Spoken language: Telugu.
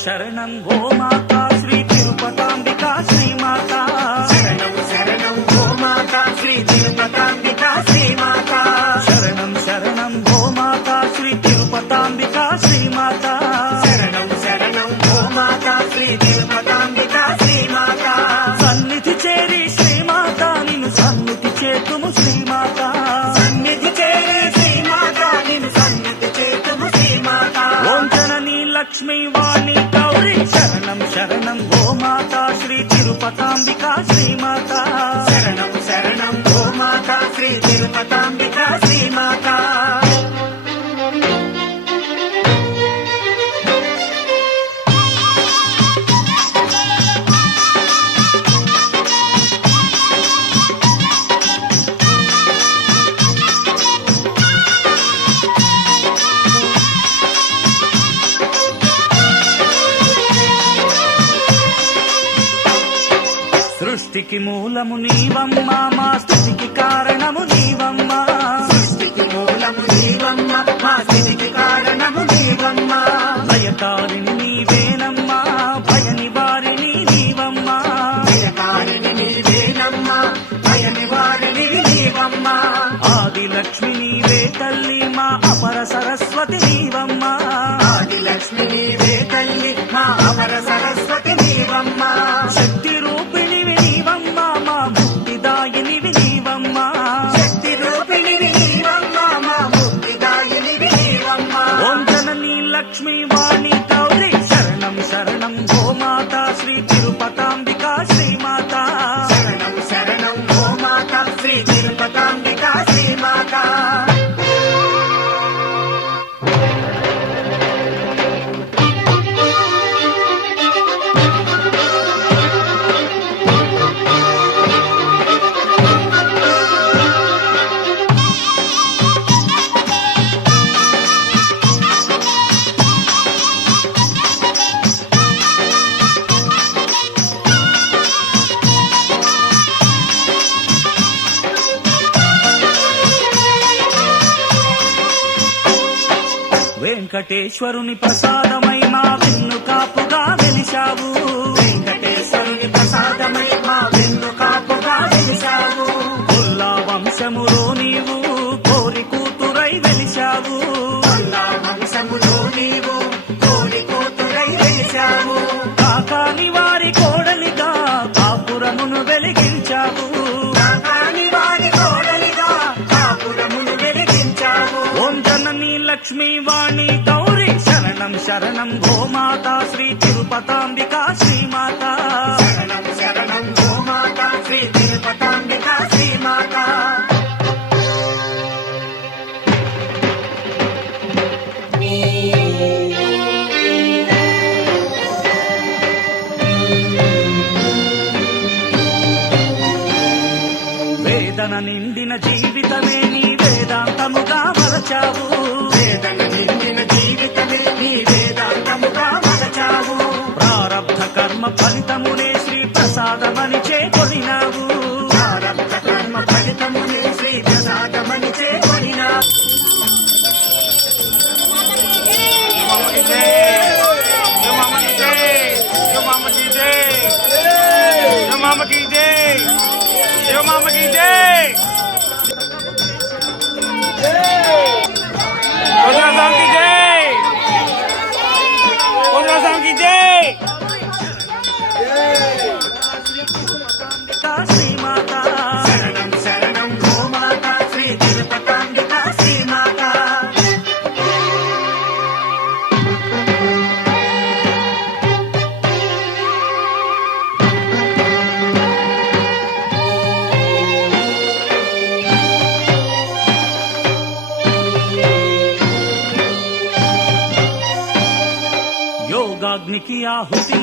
శరణం ఓ మాతా శ్రీ తిరుపతాంబికా శ్రీమాత శరణం శరణం ఓ మాతా శ్రీ తిరుపతాంబికా శ్రీమాత శరణం శరణం ఓ మాతా శ్రీ తిరుపతాంబికా శ్రీమాత శరణం శరణం ఓ మాతా శ్రీ తిరుపతాంబికా శ్రీమాత సన్నిధి చేరి శ్రీమాత నిన్ను సన్నిధి చేతుము శ్రీమాత సన్నిధి చేరే శ్రీమాత నిన్ను సన్నిధి చేతుము శ్రీమాత ఓం జననీ లక్ష్మీ వాణి గౌరీ శరణం శరణం ఓ మాతా శ్రీ తిరుపతాంబికా శ్రీమాత శరణం శరణం ఓ మాతా శ్రీ తిరుపతాంబికా శ్రీమాత సృష్టికి మూలము నీవమ్మా మా స్థితికి కారణము నీవమ్మా సృష్టికి మూలము నీవమ్మ మా స్థితికి కారణము నీవమ్మ లయకారిణి నీవేనమ్మా భయ నివారిణి నీవమ్మా భయకారిణి నీవేనమ్మ భయ నివారిణి నీవమ్మ ఆది లక్ష్మి నీవే తల్లి మా అపర సరస్వతి నీవమ్మా ఆదిలక్ష్మి నీవే తల్లి మా అమర సరస్వతి నీవమ్మ శక్తి రూపిణివి నీవమ్మా మా ముక్తిదాయినివి నీవమ్మా శక్తి రూపిణివి నీవమ్మ మా ముక్తిదాయినివి నీవమ్మ ఓం జననీ లక్ష్మీ వాణి గౌరీ శరణం శరణం ఓ మాతా శ్రీ తిరుపతాంబికా శ్రీమాత శరణం శరణం ఓ మాతా శ్రీ తిరుపతాంబికా శ్రీమాత వెంకటేశ్వరుని ప్రసాదమై మా విన్ను కాపుగా వెలిశావు వెంకటేశ్వరుని ప్రసాదమై మా వెన్ను కాపుగా వెలిశావు కొల్లా వంశములో నీవు కోరి కూతురై వెలిశావు అల్లా వంశములో నీవు కోడి కూతురై వెలిశావు కాకాని వారి కోడలిగా కాపురమును వెలిగించావు కాకాని వారి కోడలిగా కాపురమును వెలిగించావు ఓం జననీ లక్ష్మీ వాణి గౌరీ శరణం శరణం ఓ మాతా శ్రీ తిరుపతాంబికా శ్రీమాత శరణం శరణం ఓ మాతా శ్రీ తిరుపతాంబికా శ్రీమాత వేదన నిండిన జీవితమే నీ వేదాంతముగా మలచావు వేదన నిండిన జీవితమే నీ వేదాంతముగా మలచావు ప్రారబ్ధ కర్మ ఫలితమునే శ్రీ ప్రసాదమని చేకొనినావు ప్రారబ్ధ కర్మ ఫలితమునే శ్రీ ప్రసాదమని చేకొనినావు శ్రీమాత శరణం శరణం ఓ మాతా శ్రీ తిరుపతాంబికా శ్రీమాత యోగాగ్నికి ఆహుతి